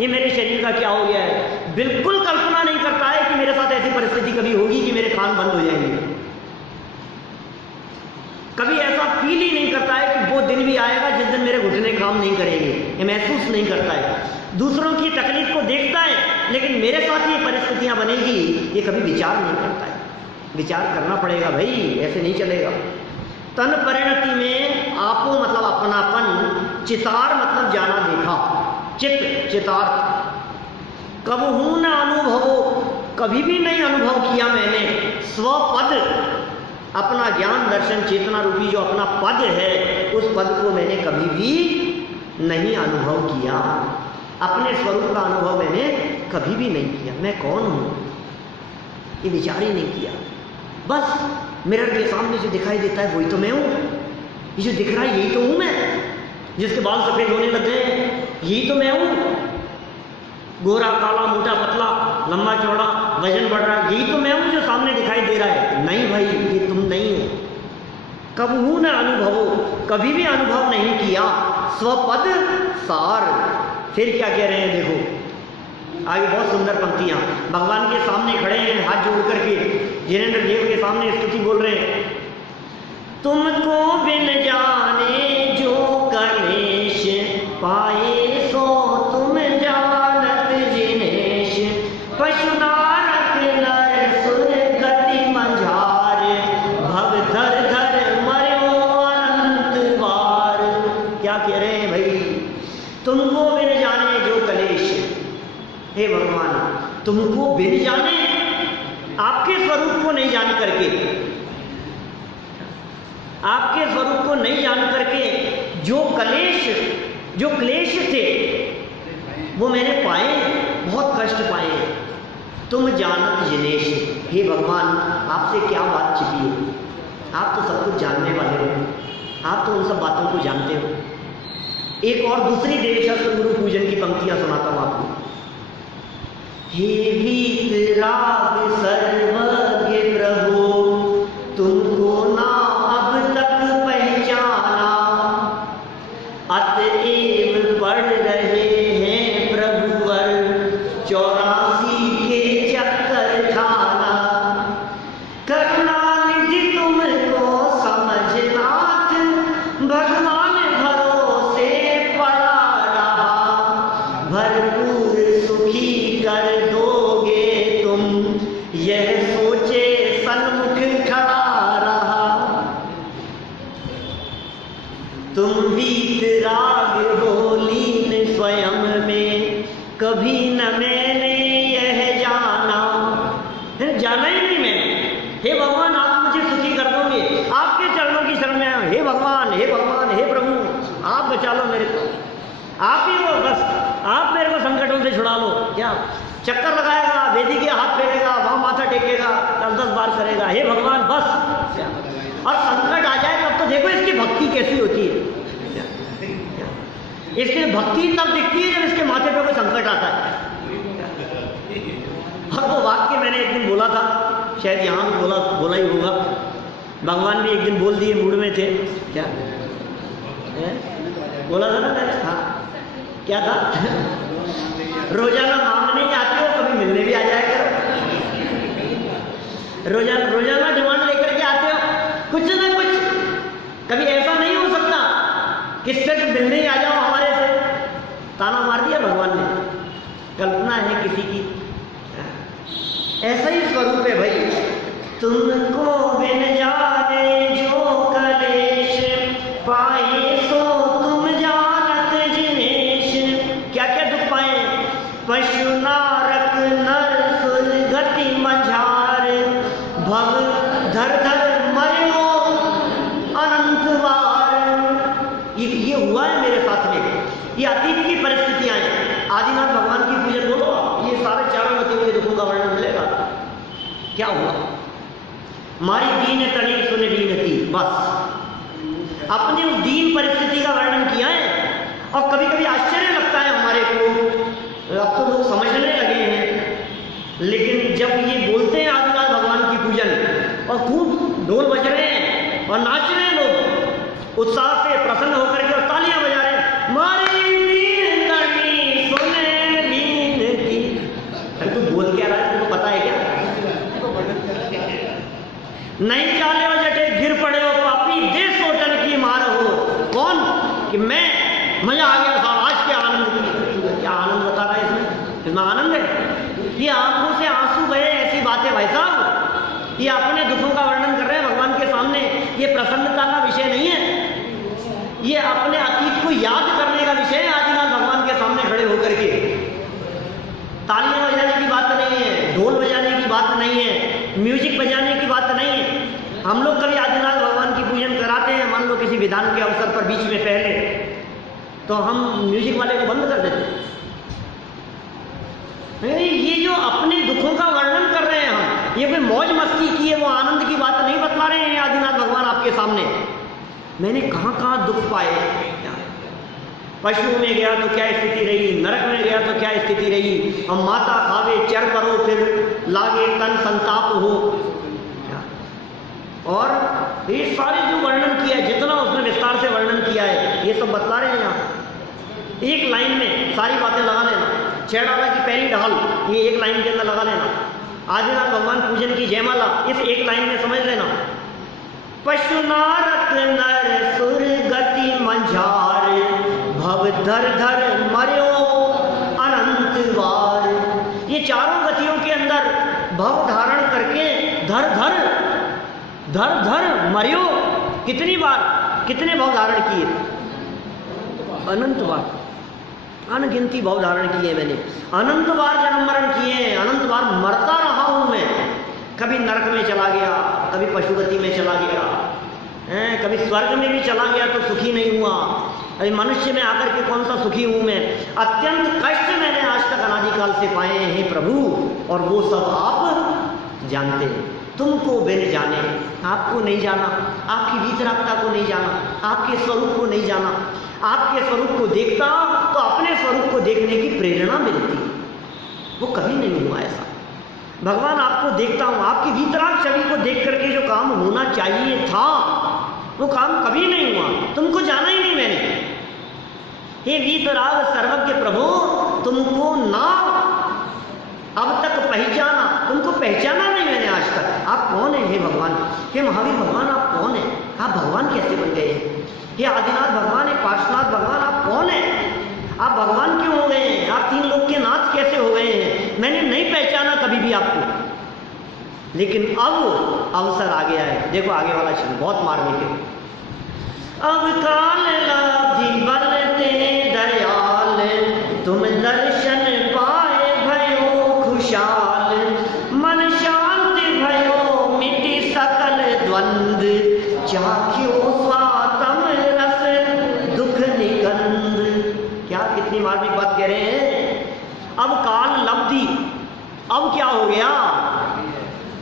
ये मेरे शरीर का क्या हो गया है। बिल्कुल कल्पना नहीं करता है कि मेरे साथ ऐसी परिस्थिति कभी होगी कि मेरे कान बंद हो जाएंगे। कभी ऐसा फील ही नहीं करता है कि वो दिन भी आएगा जिस दिन मेरे घुटने काम नहीं करेंगे, ये महसूस नहीं करता है। दूसरों की तकलीफ को देखता है, लेकिन मेरे साथ ये परिस्थितियां बनेगी ये कभी विचार नहीं करता है। विचार करना पड़ेगा भाई, ऐसे नहीं चलेगा। तन परिणति में आपो मतलब अपनापन, चितार मतलब जाना देखा, चित चितार। कबहू न अनुभवो, कभी भी नहीं अनुभव किया मैंने, स्वपद अपना ज्ञान दर्शन चेतना रूपी जो अपना पद है, उस पद को मैंने कभी भी नहीं अनुभव किया। अपने स्वरूप का अनुभव मैंने कभी भी नहीं किया। मैं कौन हूं ये विचार ही नहीं किया। बस मिरर के सामने जो दिखाई देता है वही तो मैं हूं, ये जो दिख रहा है यही तो हूं मैं, जिसके बाल सफेद होने लग गए यही तो मैं हूं, गोरा काला मोटा पतला लंबा चौड़ा वजन बढ़ रहा है, यही तो मैं हूं जो सामने दिखाई दे रहा है। नहीं भाई, ये तुम नहीं हो। कबहू न अनुभवो, कभी भी अनुभव नहीं किया, स्वपद सार। फिर क्या कह रहे हैं देखो, आगे बहुत सुंदर पंक्तियां। भगवान के सामने खड़े हैं हाथ जोड़ करके, जिनेंद्र देव के सामने स्तुति बोल रहे हैं। तुमको बिन जाने जो कलेश पाए सो तुम जानत जिनेश, पशुनारक नर सुर गति मंझार, भव धर धर मरो अनंत बार। क्या कह रहे हैं भाई? तुमको बिन जाने जो कलेश, हे भगवान तुमको बिन जाने, आपके स्वरूप को नहीं जान करके, आपके स्वरूप को नहीं जान करके जो कलेश, जो क्लेश थे वो मैंने पाए, बहुत कष्ट पाए। तुम जानत जिनेश, हे भगवान आपसे क्या बात छिपी है? आप तो सब कुछ जानने वाले हो, आप तो उन सब बातों को जानते हो। एक और दूसरी देवशास्त्र गुरु पूजन की पंक्तियां सुनाता हूं आपको। हे वीतराग सर्वज्ञ प्रभु, तुमको ना अब तक पहचाना, अतएव वीतराग होली ने स्वयं में, कभी न मैंने यह जाना ही नहीं मैंने। हे भगवान आप मुझे सुखी कर दोगे, आपके चरणों की शरण में आया। हे भगवान हे भगवान हे प्रभु आप बचा लो मेरे को, आप ही हो बस, आप मेरे को संकटों से छुड़ा लो। क्या चक्कर लगाएगा, वेदी के हाथ फेरेगा, वहां माथा टेकेगा, 10-10 बार करेगा हे भगवान बस। और संकट आ जाए तब तो देखो इसकी भक्ति कैसी होती है। इसकी भक्ति तब दिखती है जब इसके माथे पे कोई संकट आता है। और वो वाक्य मैंने एक दिन बोला था, शायद यहाँ भी बोला ही होगा, भगवान भी एक दिन बोल दिए, मूड में थे। क्या बोला था ना मैंने? हाँ क्या था? रोजाना मांगने आते हो, कभी मिलने भी आ जाया करो। रोजाना डिमांड लेकर के आते हो, कुछ ना कुछ। कभी ऐसा नहीं हो सकता कि सिर्फ मिलने ही आ जाओ हमारे से। ताना मार दिया भगवान ने, कल्पना है किसी की। ऐसा ही स्वरूप है भाई। तुमको बिन जाने जो कलेश पाए सो तुम जानत जिनेश। क्या क्या दुख पाए? पशु नारक नर सुर गति मझार, भव धर धर मरो अनंत बार। ये हुआ है मेरे साथ में, ये अतीत की परिस्थितियां हैं। आदिनाथ भगवान की पूजन बोलो, ये सारे चारों गतियों के दुखों का वर्णन मिलेगा। क्या हुआ? मारी दीन तनी सुने दीनती, बस अपने उस दीन परिस्थिति का वर्णन किया है। और कभी कभी आश्चर्य लगता है हमारे को, अब तो लोग समझने लगे हैं, लेकिन जब ये बोलते हैं आदिनाथ भगवान की पूजन और खूब ढोल बज रहे हैं और नाच रहे हैं लोग उत्साह से प्रसन्न होकर के और तालियां बजा रहे हैं, मारी दीन तनी सुने दीनती। अरे तू बोल क्या रहा है? तुमको पता है क्या? नहीं चाले हो जटे गिर पड़े हो पापी, दे सोटन की मार हो। कौन? कि मैं, मजा आ गया साहब आज के आनंद की। क्या आनंद बता रहा है इसमें? इसमें आनंद है? ये आंखों से आंसू गए ऐसी बातें भाई साहब। ये अपने दुखों का वर्णन कर रहे हैं भगवान के सामने। ये प्रसन्नता का विषय नहीं है, ये अपने अतीत को याद करने का विषय है। आदिनाथ भगवान के सामने खड़े होकर के तालियां बजाने की बात नहीं है, ढोल बजाने की बात नहीं है, म्यूजिक बजाने की बात नहीं है। हम लोग कभी आदिनाथ भगवान की पूजन कराते हैं, मान लो किसी विधान के अवसर पर बीच में पहले, तो हम म्यूजिक वाले को बंद कर देते हैं। ये जो अपने दुखों का वर्णन कर रहे हैं हम, ये कोई मौज मस्ती की है, वो आनंद की बात नहीं बतला रहे हैं आदिनाथ भगवान आपके सामने। मैंने कहाँ कहाँ दुख पाए। पशुओं में गया तो क्या स्थिति रही, नरक में गया तो क्या स्थिति रही, हम माता खावे चर करो फिर लागे तन संताप हो। और ये सारे जो वर्णन किया है, जितना उसने विस्तार से वर्णन किया है, ये सब बतला रहे हैं यहाँ। एक लाइन में सारी बातें लगा लेना। छेड़ाला की पहली ढाल ये एक लाइन के अंदर लगा लेना। आदिनाथ भगवान पूजन की जयमाला इस एक लाइन में समझ लेना। पशु नारक नर सुर गति मंझार, भव धर धर मर्यो अनंत बार। ये चारों गतियों के अंदर भव धारण करके धर धर मर्यो, कितनी बार, कितने भव धारण किए? अनंत बार, अनगिनती भव धारण किए मैंने, अनंत बार जन्म मरण किए, अनंत बार मरता रहा हूं मैं। कभी नरक में चला गया, कभी पशुगति में चला गया, कभी स्वर्ग में भी चला गया तो सुखी नहीं हुआ। अभी मनुष्य में आकर के कौन सा सुखी हूं मैं? अत्यंत कष्ट मैंने आज तक अनादिकाल से पाए हैं प्रभु, और वो सब आप जानते हैं। तुमको बिन जाने, आपको नहीं जाना, आपकी वीतरागता को नहीं जाना, आपके स्वरूप को नहीं जाना। आपके स्वरूप को देखता तो अपने स्वरूप को देखने की प्रेरणा मिलती, वो कभी नहीं हुआ ऐसा। भगवान आपको देखता हूं, आपकी वीतराग छवि को देख करके जो काम होना चाहिए था वो काम कभी नहीं हुआ। तुमको जाना ही नहीं मैंने। हे वीतराग सर्वज्ञ प्रभु, तुमको ना अब तक पहचाना, तुमको पहचाना नहीं मैंने आज तक। आप कौन है हे भगवान? हे महावीर भगवान आप कौन है? आप भगवान कैसे बन गए हैं? हे आदिनाथ भगवान, हे पार्श्वनाथ भगवान आप कौन है? आप भगवान क्यों हो गए हैं? आप तीन लोग के नाथ कैसे हो गए हैं? मैंने नहीं पहचाना कभी भी आपको, लेकिन अब अवसर आ गया है। देखो आगे वाला क्षण बहुत मार्मिक है। अब काल लब्धि बलते दयाल, तुम दर्शन पाए भयो खुशाल। मन शांत भयो मिटी सकल द्वंद, चाख्यो स्वातम रस दुख निकंद। क्या कितनी मार्मिक बात कह रहे हैं। अब काल लब्धि, अब क्या हो गया,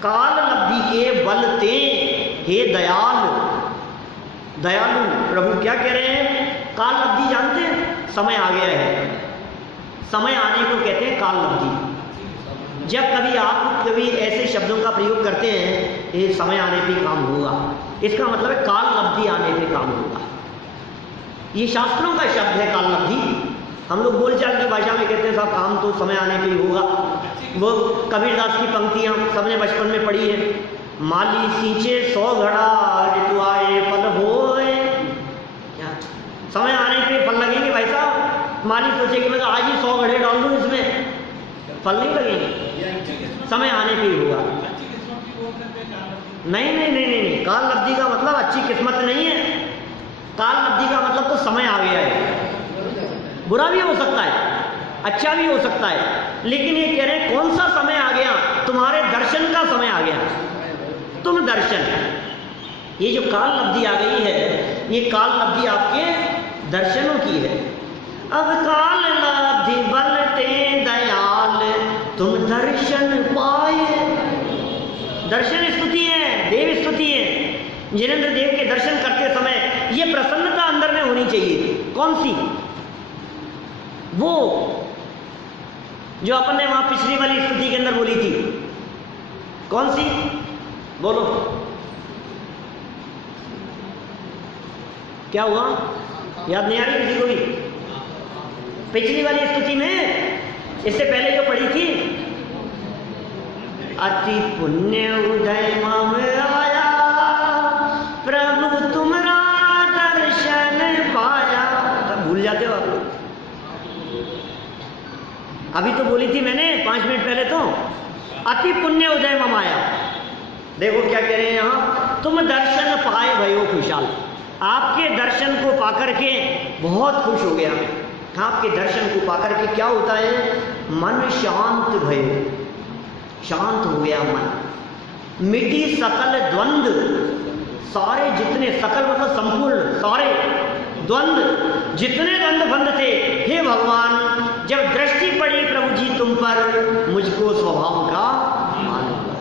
काल लब्धि के बलते हे दयाल, दयालु प्रभु क्या कह रहे हैं। काल लब्धि जानते हैं, समय आ गया है। समय आने को कहते हैं काल लब्धि। जब कभी आप कभी ऐसे शब्दों का प्रयोग करते हैं, ये समय आने पे काम होगा, इसका मतलब है काल लब्धि आने पे काम होगा। ये शास्त्रों का शब्द है काल लब्धि। हम लोग बोलचाल की भाषा में कहते हैं साहब काम तो समय आने पे ही होगा। वो कबीरदास की पंक्तियां सबने बचपन में पढ़ी है। माली सींचे 100 घड़ा, ऋतु आए फल होए। समय आने पे फल लगेंगे भाई साहब। माली सोचे कि मैं तो आज ही 100 घड़े डाल दूं इसमें, फल नहीं लगेंगे, समय आने पे ही होगा। नहीं नहीं नहीं नहीं नहीं, काल लब्धि का मतलब अच्छी किस्मत नहीं है। काल लब्धि का मतलब तो समय आ गया है। बुरा भी हो सकता है, अच्छा भी हो सकता है, लेकिन ये कह रहे हैं कौन सा समय आ गया, तुम्हारे दर्शन का समय आ गया। तुम दर्शन, ये जो काल लब्धि आ गई है, ये काल लब्धि आपके दर्शनों की है। अब काल लब्धि बलते दयाल, तुम दर्शन पाए। दर्शन स्तुति है, देव स्तुति है। जिनेंद्र देव के दर्शन करते समय ये प्रसन्नता अंदर में होनी चाहिए। कौन सी? वो जो अपन ने वहां पिछली वाली स्तुति के अंदर बोली थी, कौन सी बोलो, क्या हुआ, याद नहीं आ रही किसी को भी? पिछली वाली स्तुति में इससे पहले जो पढ़ी थी, अति पुण्य उदय मम आया, प्रभु तुम्हारा दर्शन पाया। भूल जाते हो आप लोग। अभी तो बोली थी मैंने 5 मिनट पहले, तो अति पुण्य उदय मम आया। देखो क्या कह रहे हैं यहाँ, तुम दर्शन पाए भयो खुशाल। आपके दर्शन को पाकर के बहुत खुश हो गया। आपके दर्शन को पाकर के क्या होता है, मन शांत भयो, शांत हो गया मन। मिटी सकल द्वंद, सारे जितने, सकल मतलब संपूर्ण, सारे द्वंद, जितने द्वंद बंद थे, हे भगवान जब दृष्टि पड़ी प्रभु जी तुम पर, मुझको स्वभाव का मान हुआ।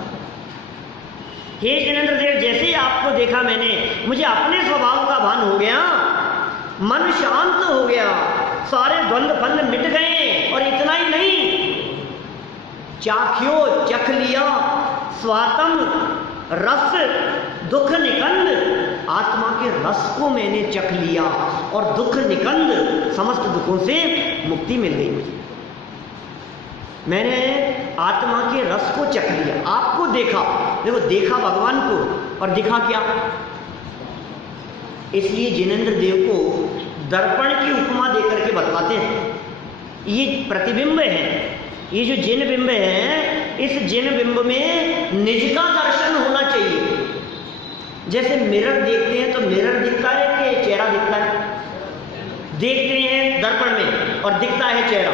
हे जिनेंद्र देव, जैसे ही आपको देखा मैंने, मुझे अपने स्वभाव का भान हो गया, मन शांत हो गया, सारे द्वंद बंद मिट गए। और इतना ही नहीं, चाख्यो चख लिया, स्वातम रस दुख निकंद, आत्मा के रस को मैंने चख लिया और दुख निकंद, समस्त दुखों से मुक्ति मिल गई मुझे। मैंने आत्मा के रस को चख लिया, आपको देखा। देखो, देखा भगवान को और दिखा क्या। इसलिए जिनेंद्र देव को दर्पण की उपमा देकर के बतलाते हैं। ये प्रतिबिंब है, ये जो जिन बिंब है, इस जिन बिंब में निज का दर्शन होना चाहिए। जैसे मिरर देखते हैं तो मिरर दिखता है कि चेहरा दिखता है? देखते हैं दर्पण में और दिखता है चेहरा।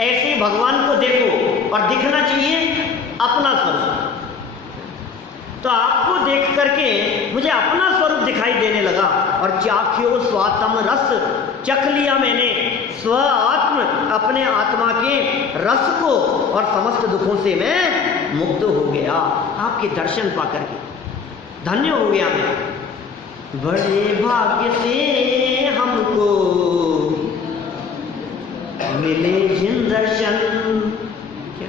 ऐसे भगवान को देखो और दिखना चाहिए अपना स्वरूप। तो आपको देख करके मुझे अपना स्वरूप दिखाई देने लगा और चाख्यो स्वात्म रस, चख लिया मैंने स्व आत्म, अपने आत्मा के रस को, और समस्त दुखों से मैं मुक्त हो गया आपके दर्शन पा करके। धन्य हो गया मैं। बड़े भाग्य से हमको मिले जिन दर्शन। क्या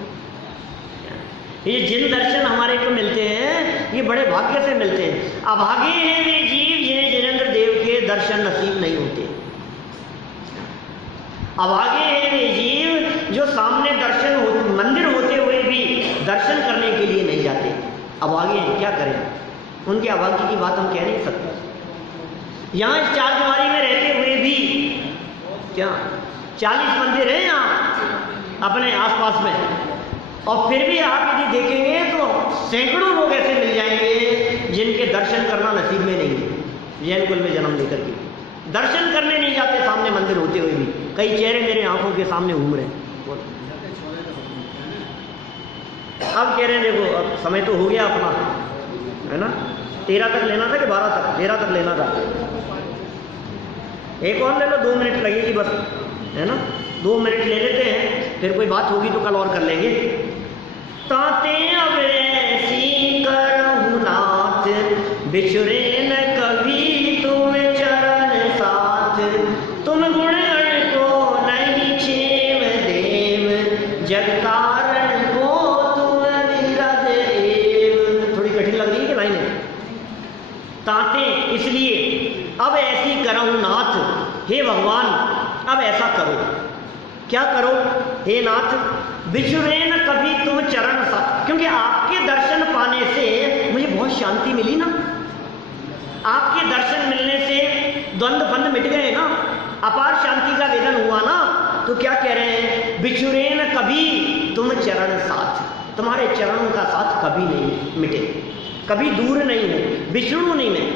ये जिन दर्शन हमारे को मिलते हैं, ये बड़े भाग्य से मिलते हैं। अभागे हैं वे जीव जिन्हें जिनेंद्र देव के दर्शन नसीब नहीं होते। अभागे हैं वे जीव जो सामने दर्शन मंदिर होते हुए भी दर्शन करने के लिए नहीं जाते। अभागे हैं, क्या करें, उनके अभाग्य की बात हम कह नहीं सकते। यहाँ इस चार दीवारी में रहते हुए भी क्या 40 मंदिर हैं यहाँ अपने आसपास में, और फिर भी आप यदि देखेंगे तो सैकड़ों लोग ऐसे मिल जाएंगे जिनके दर्शन करना नसीब में नहीं है। जैन कुल में जन्म लेकर के दर्शन करने नहीं जाते सामने मंदिर होते हुए भी। कई चेहरे मेरे आंखों के सामने घूम रहे हैं। अब कह रहे हैं देखो अब समय तो हो गया अपना, है ना, 13 तक लेना था कि 12 तक, 13 तक लेना था। एक और ले लो, 2 मिनट लगेगी बस, है ना, 2 मिनट ले लेते हैं, फिर कोई बात होगी तो कल और कर लेंगे। ताते अब ऐसी करहु नाथ, बिछुरे न कभी तुम चरण साथ, तुम गुण को नहीं छेव देव, जगतारण को तुम विरध एव। थोड़ी कठिन लग रही है कि लाइन है? ताते इसलिए, अब ऐसी करहु नाथ, हे भगवान अब ऐसा करो। क्या करो? हे नाथ, बिछुरे न कभी तुम चरण साथ, क्योंकि आपके दर्शन पाने से मुझे बहुत शांति मिली ना। आपके दर्शन मिलने से द्वंद्व बंध मिट गए ना, अपार शांति का वेदन हुआ ना। तो क्या कह रहे हैं? बिछुरे न कभी तुम चरण साथ, तुम्हारे चरणों का साथ कभी नहीं मिटे, कभी दूर नहीं हो, बिछड़ू नहीं मैं,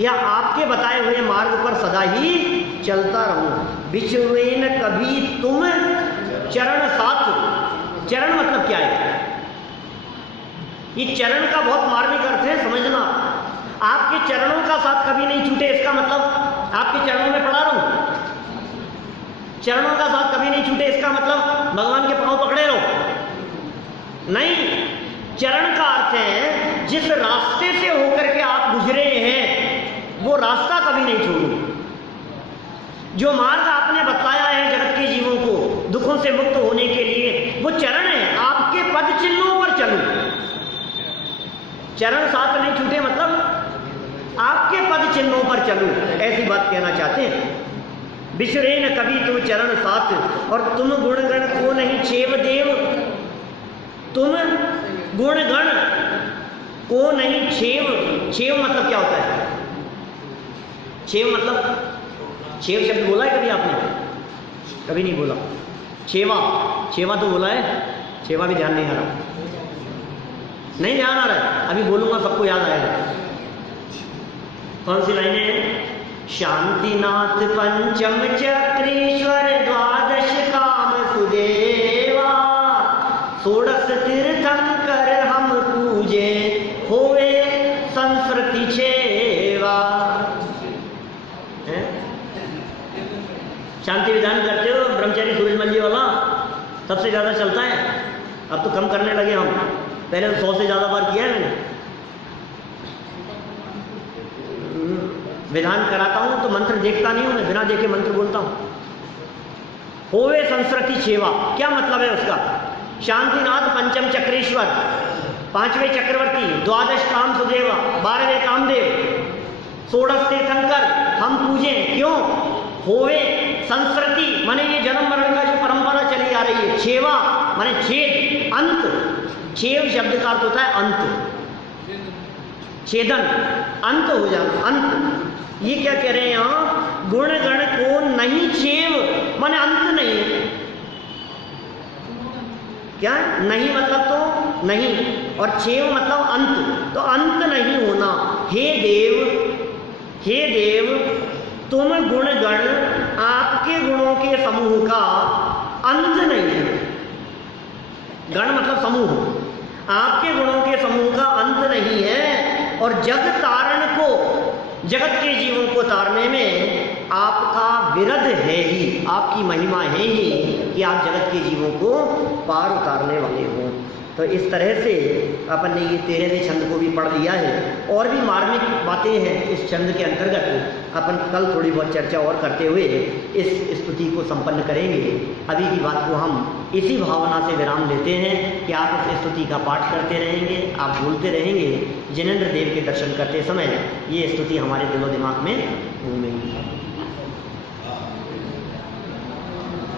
या आपके बताए हुए मार्ग पर सदा ही चलता रहूं। बिछुरे न कभी तुम चरण साथ। चरण मतलब क्या है? ये चरण का बहुत मार्मिक अर्थ है, समझना। आपके चरणों का साथ कभी नहीं छूटे, इसका मतलब आपके चरणों में पड़ा रहूं। चरणों का साथ कभी नहीं छूटे, इसका मतलब भगवान के पांव पकड़े रहो नहीं। चरण का अर्थ है जिस रास्ते से होकर के आप गुजरे हैं वो रास्ता कभी नहीं छोड़ो। जो मार्ग आपने बताया है जगत के जीवों को दुखों से मुक्त होने के लिए, वो चरण है, आपके पद चिन्हों पर चलो। चरण साथ नहीं छूटे मतलब आपके पद चिन्हों पर चलो, ऐसी बात कहना चाहते हैं। बिछुरे न कभी तुम चरण साथ, और तुम गुणगण को नहीं छेव देव, तुम गुणगण को नहीं छेव। छेव मतलब क्या होता है? छेव मतलब, छेव शब्द बोला है कभी आपने? कभी नहीं बोला। छेवा, छेवा तो बोला है, छेवा भी ध्यान नहीं आ रहा, नहीं ध्यान आ रहा है, अभी बोलूंगा सबको याद आएगा। कौन सी लाइनें हैं? शांतिनाथ पंचम चक्रेश्वर द्वादश काम सुदेवा, षोडश तीर्थंकर हम पूजे, होवे संस्कृति छेवा। शांति विधान करते हो ब्रह्मचारी सूरजमल जी वाला, सबसे ज़्यादा चलता है। अब तो कम करने लगे हम, पहले तो 100 से ज़्यादा बार किया है मैंने। विधान कराता हूँ तो मंत्र देखता नहीं हूँ मैं, बिना देखे मंत्र बोलता हूँ। होवे संस्कृति छेवा, क्या मतलब है उसका? शांतिनाथ पंचम चक्रेश्वर, 5वें चक्रवर्ती, द्वादश काम सुदेवा, 12वें कामदेव, षोडश तीर्थंकर हम पूजे, क्यों? होवे संस्कृति माने ये जन्म मरण का जो परंपरा चली आ रही है, छेवा माने छेद, अंत। छेव शब्द का अर्थ होता है अंत, छेदन, अंत हो जाना, अंत। ये क्या कह रहे हैं यहाँ? गुण गण को नहीं छेव माने अंत नहीं है। क्या नहीं मतलब तो नहीं, और छेव मतलब अंत, तो अंत नहीं होना। हे देव, हे देव, तुम गुण गण, आपके गुणों के समूह का अंत नहीं है। गण मतलब समूह, आपके गुणों के समूह का अंत नहीं है। और जग तारण को, जगत के जीवों को तारने में आपका विरध है ही, आपकी महिमा है ही कि आप जगत के जीवों को पार उतारने वाले हो। तो इस तरह से अपन ने ये 13वें छंद को भी पढ़ लिया है। और भी मार्मिक बातें हैं इस छंद के अंतर्गत, अपन कल थोड़ी बहुत चर्चा और करते हुए इस स्तुति को संपन्न करेंगे। अभी की बात को हम इसी भावना से विराम लेते हैं कि आप इस स्तुति का पाठ करते रहेंगे, आप बोलते रहेंगे। जिनेंद्र देव के दर्शन करते समय ये स्तुति हमारे दिलो दिमाग में घूमेगी।